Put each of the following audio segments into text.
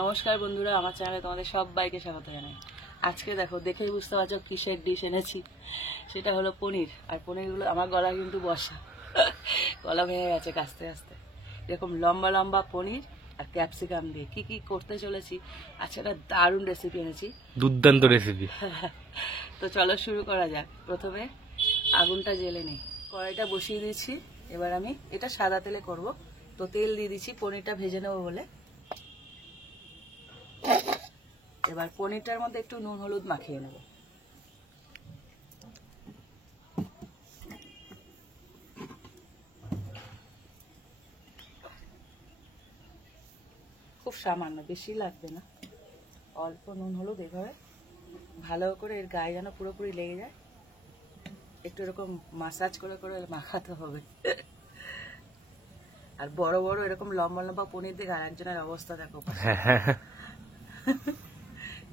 নমস্কার বন্ধুরা, আমার চ্যানেলে তোমাদের সবাইকে স্বাগত জানাই। আজকে দেখো, দেখেই বুঝতে পারছো কিসের ডিশ এনেছি। সেটা হলো পনির। আর পনিরগুলো আমার গলা কিন্তু বসা, গলা ভেঙে গেছে কাস্তে কাস্তে। এরকম লম্বা লম্বা পনির আর ক্যাপসিকাম দিয়ে কি কি করতে চলেছি। আচ্ছা, একটা দারুণ রেসিপি এনেছি, দুর্দান্ত রেসিপি। তো চলো শুরু করা যাক। প্রথমে আগুনটা জ্বেলে নিই, কড়াইটা বসিয়ে দিয়েছি। এবার আমি এটা সাদা তেলে করব, তো তেল দিয়ে দিচ্ছি পনিরটা ভেজে নেবো বলে। এবার পনিরটার মধ্যে একটু নুন হলুদ মাখিয়ে নেব। খুব সামান্য, বেশি লাগবে না, অল্প নুন হলুদ এভাবে ভালো করে এর গায়ে যেন পুরোপুরি লেগে যায়। একটু এরকম মাসাজ করে করে মাখাতে হবে। আর বড় বড় এরকম লম্বা লম্বা পনির দিয়ে আর একজনের অবস্থা দেখো,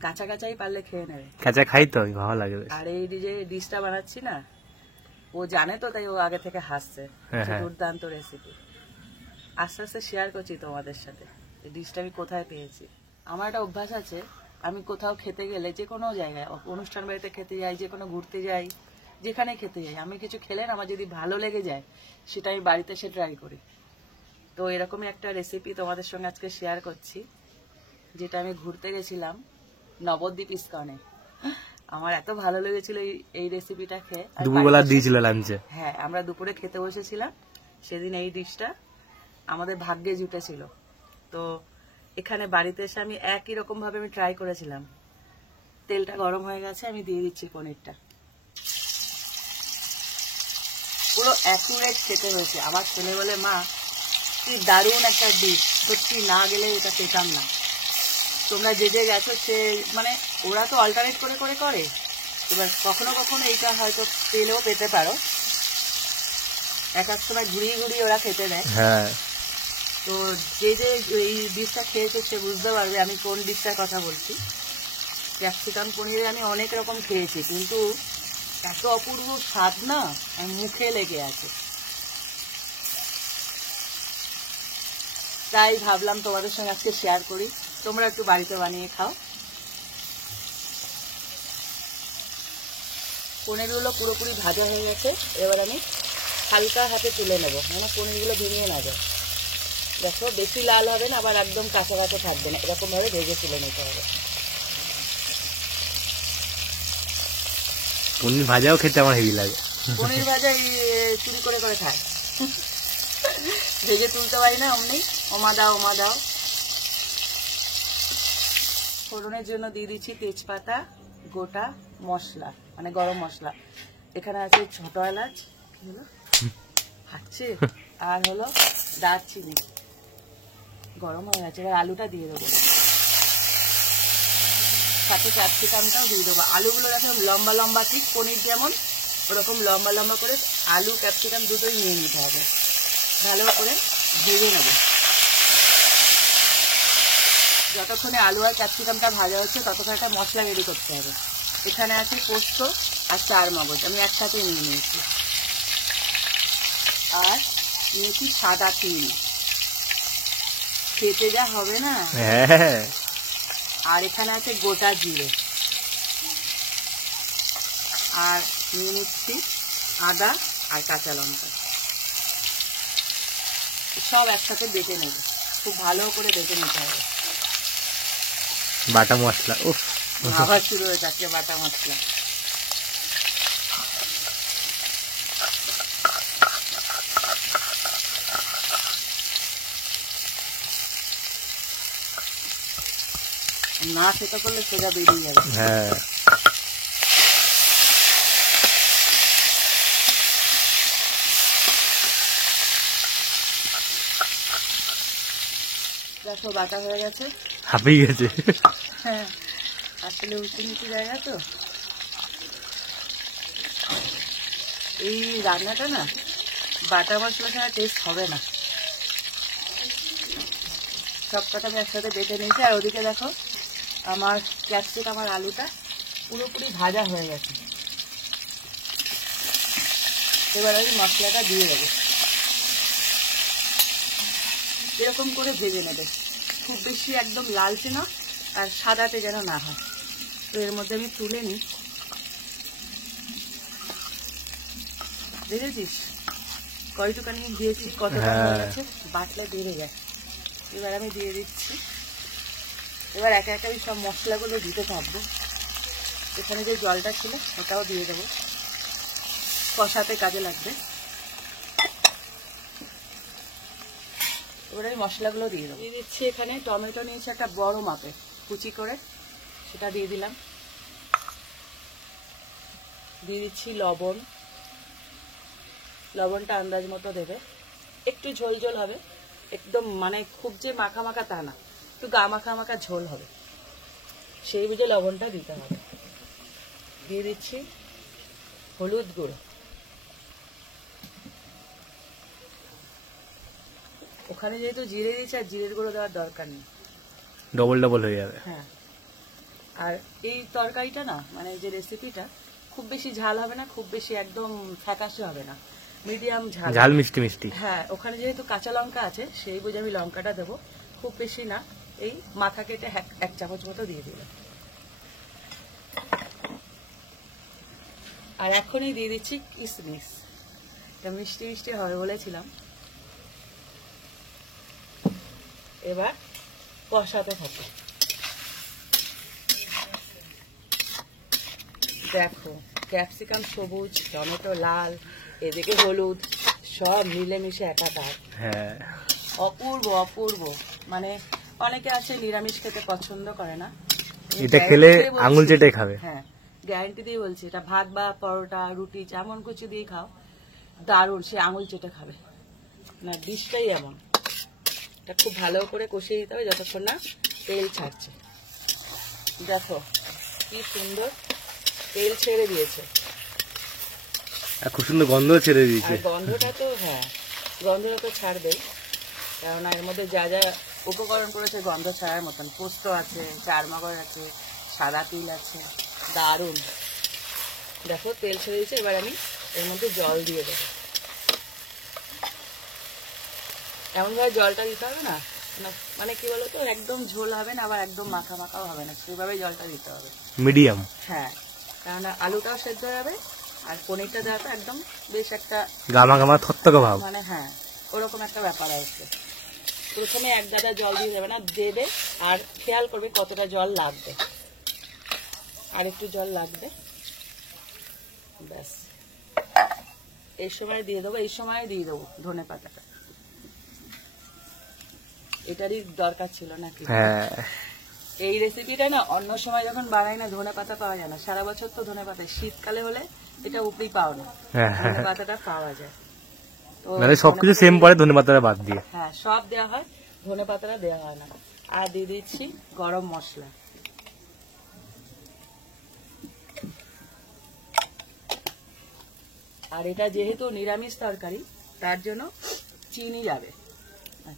কাঁচা কাঁচাই পারলে খেয়ে নেবে। কাঁচা খাই তো, ভালো লাগে। আর এই যে ডিশটা বানাচ্ছি না, ও জানে তো, তাই ও আগে থেকে হাসছে। দুর্দান্ত রেসিপি, আস্তে আস্তে শেয়ার করছি তোমাদের সাথে এই ডিশটা আমি কোথায় পেয়েছি। আমার একটা অভ্যাস আছে, আমি কোথাও খেতে গেলে, যে কোনো জায়গায়, অনুষ্ঠান বাড়িতে খেতে যাই, যে কোনো ঘুরতে যাই, যেখানে খেতে যাই, আমি কিছু খেলে আমার যদি ভালো লেগে যায়, সেটা আমি বাড়িতে এসে ট্রাই করি। তো এরকমই একটা রেসিপি তোমাদের সঙ্গে আজকে শেয়ার করছি, যেটা আমি ঘুরতে গেছিলাম নবদ্বীপ ইস্কনে। আমার এত ভালো লেগেছিল এই রেসিপিটা খেয়ে। দুপুরবেলা দিয়েছিল লাঞ্চে। হ্যাঁ, আমরা দুপুরে খেতে বসেছিলাম সেদিন। এই ডিশটা আমাদের ভাগ্যে জুটেছিল। তো এখানে বাড়িতে এসে আমি একই রকম ভাবে আমি ট্রাই করেছিলাম। তেলটা গরম হয়ে গেছে, আমি দিয়ে দিচ্ছি পনিরটা। পুরো অ্যাকুরেট খেতে হয়েছে। আমার ছেলে বলে, মা কি দারুণ একটা ডিশ, সত্যি না গেলে এটা পেতাম না। তোমরা যে যে গেছো, সে মানে ওরা তো অল্টারনেট করে করে করে। এবার কখনো কখনো এইটা হয়তো তেলেও পেতে পারো, এক এক সময় ঘুরিয়ে ঘুরিয়ে ওরা খেতে দেয়। হ্যাঁ, তো যে যে এই ডিশটা খেয়েছে সে বুঝতে পারবে আমি কোন ডিশটার কথা বলছি। ক্যাপসিকাম পনিরে আমি অনেক রকম খেয়েছি, কিন্তু এত অপূর্ব স্বাদ না, মুখে লেগে আছে। তাই ভাবলাম তোমাদের সঙ্গে আজকে শেয়ার করি, তোমরা একটু বাড়িতে বানিয়ে খাও। পনিরগুলো পুরোপুরি ভাজা হয়ে গেছে। এবার আমি হালকা হাতে তুলে নেব, মানে পনিরগুলো ভেঙে না যায়। দেখো, বেশি লাল হবে না, আবার একদম কাঁচা কাঁচা থাকবে না, এরকম ভাবে ভেজে তুলে নিতে হবে। পনির ভাজাও খেতে আমার হেভি লাগে। পনির ভাজা চুরি করে করে খায়, ভেজে তুলতে পারি না অমনি। ওমা দাও ওমা দাও। ফোড়নের জন্য দিয়ে দিচ্ছি তেজপাতা, গোটা মশলা মানে গরম মশলা। এখানে আছে ছোট এলাচ, কি হলো হাঁটছে, আর হলো দারচিনি। গরম হয়ে গেছে, এবার আলুটা দিয়ে দেবো, সাথে ক্যাপসিকামটাও দিয়ে দেবো। আলুগুলো দেখো লম্বা লম্বা, ঠিক পনির যেমন ওরকম লম্বা লম্বা করে আলু ক্যাপসিকাম দুটোই নিয়ে নিতে হবে। ভালো করে ভেজে নেব। যতক্ষণে আলু আর ক্যাপসিকামটা ভাজা হচ্ছে, ততক্ষণ একটা মশলা রেডি করতে হবে। এখানে আছে পোস্ত আর চার মগজ, আমি একসাথে নিয়ে নিয়েছি। আর নিয়েছি সাদা তিল, খেতে যা হবে না। আর এখানে আছে গোটা জিরে, আর নিয়ে নিচ্ছি আদা আর কাঁচা লঙ্কা। সব একসাথে বেটে নেব, খুব ভালো করে বেটে নিতে হবে। বাটা মশলা, উফ, আবার শুরু হয়ে যাচ্ছে বাটা মশলা। না সেটা করলে সোজা বেরিয়ে যাবে। হ্যাঁ, দেখো বাটা হয়ে গেছে, হাঁপিয়ে গেছে। হ্যাঁ, আসলে উঁচু নিচু জায়গা তো। এই রান্নাটা না বাটা মশলা ছাড়া টেস্ট হবে না। সব কটা আমি একসাথে বেটে নিয়েছি। আর ওদিকে দেখো আমার ক্যাপসিকাম আর আলুটা পুরোপুরি ভাজা হয়ে গেছে। এবার আমি মশলাটা দিয়ে দেবো, এরকম করে ভেজে নেবে, খুব বেশি একদম লালচে না আর সাদাতে যেন না হয়। তো এর মধ্যে আমি তুলে নিই। দেখেছিস কয়টুকানি দিয়েছি, কতটা হয়ে গেছে, বাটলে বেড়ে যায়। এবার আমি দিয়ে দিচ্ছি। এবার একে একে আমি সব মশলাগুলো দিতে থাকবো। এখানে যে জলটা ছিল ওটাও দিয়ে দেবো, কষাতে কাজে লাগবে। এবার আমি মশলাগুলো দিয়ে দেবো। দিয়ে দিচ্ছি এখানে টমেটো নিয়েছি একটা বড় মাপে কুচি করে, সেটা দিয়ে দিলাম। দিয়ে দিচ্ছি লবণ, লবণটা আন্দাজ মতো দেবে। একটু ঝোল ঝোল হবে, একদম মানে খুব যে মাখা মাখা তা না, একটু গা মাখা মাখা ঝোল হবে, সেই বুঝে লবণটা দিতে হবে। দিয়ে দিচ্ছি হলুদ গুঁড়ো। ওখানে যেহেতু জিরে দিয়েছি আর জিরের গুঁড়ো দেওয়ার দরকার নেই, ডবল ডবল হয়ে যাবে। হ্যাঁ। আর এই তরকারিটা না, মানে যে রেসিপিটা খুব বেশি ঝাল হবে না, খুব বেশি একদম ফ্যাকাশে হবে না, মিডিয়াম ঝাল, ঝাল মিষ্টি মিষ্টি। হ্যাঁ, ওখানে যেহেতু কাঁচা লঙ্কা আছে সেই বুঝে আমি লঙ্কাটা দেবো, খুব বেশি না, এই মাথা কেটে 1 চামচ মতো দিয়ে দিলাম। আর এখনই দিয়ে দিচ্ছি কিশমিশ, এটা মিষ্টি মিষ্টি হবে বলেছিলাম। এবার কষাতে থাকি। দেখো ক্যাপসিকাম সবুজ, টমেটো লাল, এদিকে হলুদ, সব মিলেমিশে একাকার। হ্যাঁ, অপূর্ব অপূর্ব। মানে অনেকে আছে নিরামিষ খেতে পছন্দ করে না, এটা খেলে আঙুল চেটে খাবে। হ্যাঁ, গ্যারান্টি দিয়ে বলছি, এটা ভাত বা পরোটা রুটি যেমন কিছু দিয়ে খাও, দারুণ, সে আঙুল চেটে খাবে। না, ডিশটাই এমন। এটা খুব ভালো করে কষিয়ে দিতে হবে যতক্ষণ না তেল ছাড়ছে। দেখো কি সুন্দর তেল ছেড়ে দিয়েছে, খুব সুন্দর গন্ধ ছেড়ে দিয়েছে। আর গন্ধটা তো, হ্যাঁ, গন্ধটা তো ছাড়বেই, কেননা এর মধ্যে যা যা উপকরণ করেছে গন্ধ ছাড়ার মতন। পোস্ত আছে, চারমগজ আছে, সাদা তিল আছে, দারুণ। দেখো তেল ছেড়ে দিয়েছে। এবার আমি এর মধ্যে জল দিয়ে দেবো। এমনভাবে জলটা দিতে হবে না, মানে কি বলতো, একদম ঝোল হবে না, আবার একদম মাখা মাখাও হবে না, সেভাবে জলটা দিতে হবে, মিডিয়াম। হ্যাঁ, কেননা আলুটাও সেদ্ধ হবে আর পনিরটা দেওয়াটা একদম বেশ একটা গামা গামা থকথকে ভাব, মানে হ্যাঁ, ওরকম একটা ব্যাপার আসবে। প্রথমে 1 গাদা জল দিয়ে দেবে না, দেবে আর খেয়াল করবে কতটা জল লাগবে, আর একটু জল লাগবে, ব্যাস। এই সময় দিয়ে দেবো, এই সময় দিয়ে দেবো ধনে পাতাটা, এটারই দরকার ছিল নাকি? হ্যাঁ, এই রেসিপিটা না অন্য সময় যখন বানাই না ধনে পাতা পাওয়া যায় না, সারা বছর তো ধনে পাতা, শীতকালে হলে এটা উপরি পাও না, ধনে পাতাটা পাওয়া যায়। তো মানে সবকিছু সেম পড়ে ধনে পাতাটা বাদ দিয়ে। হ্যাঁ, সব দেওয়া হয়, ধনে পাতাটা দেওয়া হয় না। আর দিয়ে দিচ্ছি গরম মশলা। আর এটা যেহেতু নিরামিষ তরকারি, তার জন্য চিনি যাবে,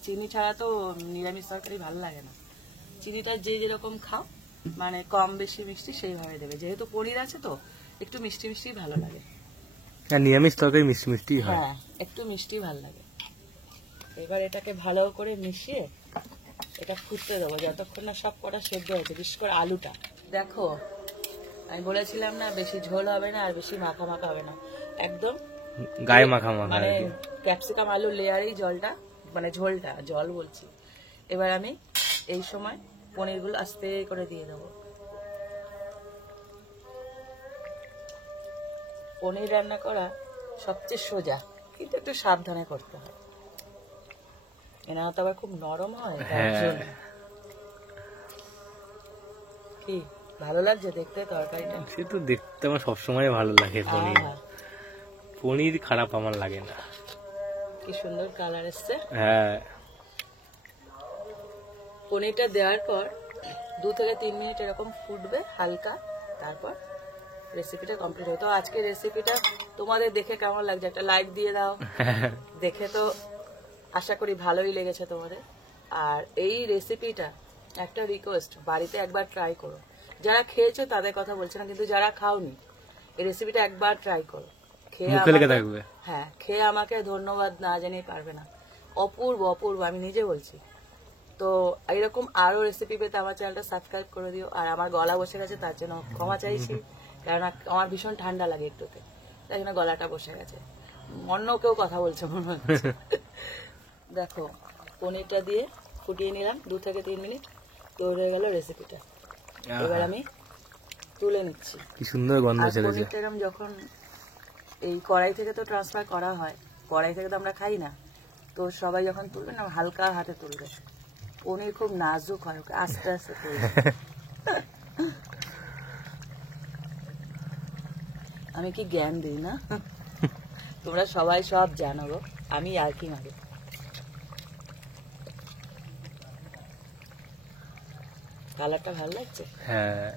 চিনি ছাড়া তো নিরামিষ তরকারি ভালো লাগে না। চিনিটা যে যেরকম খাও, মানে কম বেশি মিষ্টি সেইভাবে দেবে, যেহেতু পনির আছে তো একটু মিষ্টি মিষ্টি ভালো লাগে। নিরামিষ তরকারি মিষ্টি মিষ্টি হয়, হ্যাঁ, একটু মিষ্টি ভালো লাগে। এবার এটাকে ভালো করে মিশিয়ে এটা ফুটতে দেবো যতক্ষণ না সব কটা সেদ্ধ হয়েছে, বিশেষ করে আলুটা। দেখো আমি বলেছিলাম না বেশি ঝোল হবে না আর বেশি মাখা মাখা হবে না, একদম গায়ে মাখা মাখা, মানে ক্যাপসিকাম আলু লেয়ারেই জলটা, মানে ঝোলটা, জল বলছি। এবার আমি এই সময় পনিরগুলো আস্তে করে দিয়ে দেবো। পনির রান্না করা সবচেয়ে সোজা, কিন্তু একটু সাবধানে করতে হয়, এনা তো আবার খুব নরম হয়। কি ভালো লাগছে দেখতে তরকারিটা? সে তো দেখতে আমার সবসময় ভালো লাগে পনির, পনির খারাপ আমার লাগে না। কি সুন্দর কালার এসছে। হ্যাঁ, পনিরটা দেওয়ার পর 2 থেকে 3 মিনিট এরকম ফুটবে হালকা, তারপর রেসিপিটা কমপ্লিট হবে। তো আজকে রেসিপিটা তোমাদের দেখে কেমন লাগছে একটা লাইক দিয়ে দাও। দেখে তো আশা করি ভালোই লেগেছে তোমাদের। আর এই রেসিপিটা একটা রিকোয়েস্ট, বাড়িতে একবার ট্রাই করো। যারা খেয়েছো তাদের কথা বলছে না, কিন্তু যারা খাওনি এই রেসিপিটা একবার ট্রাই করো, খেয়ে আমাকে ধন্যবাদ না জানিয়ে পারবে না। অপূর্ব অপূর্ব, আমি নিজে বলছি। তো এইরকম আরো রেসিপি পেতে আমার চ্যানেলটা সাবস্ক্রাইব করে দিও। আর আমার গলা বসে গেছে, তার জন্য ক্ষমা চাইছি, কারণ আমার ভীষণ ঠান্ডা লাগে একটুতে, তাই জন্য গলাটা বসে গেছে। অন্য কেউ কথা বলছে মনে হচ্ছে। দেখো পনিরটা দিয়ে ফুটিয়ে নিলাম 2 থেকে 3 মিনিট, তৈরি হয়ে গেল রেসিপিটা। এবার আমি তুলে নিচ্ছি। কি সুন্দর গন্ধ ছেড়েছে। পনিরটা এরকম যখন এই কড়াই থেকে তো ট্রান্সফার করা হয়, কড়াই থেকে তো আমরা খাই না, তো সবাই যখন তুলবে না হালকা হাতে তুলবে। পনির খুব নাজুক হয়, ওকে আস্তে আস্তে তুলবে। আমি কি জ্ঞান দিই না? তোমরা সবাই সব জানো গো, আমি আর কি মারি। কালারটা ভালো লাগছে। হ্যাঁ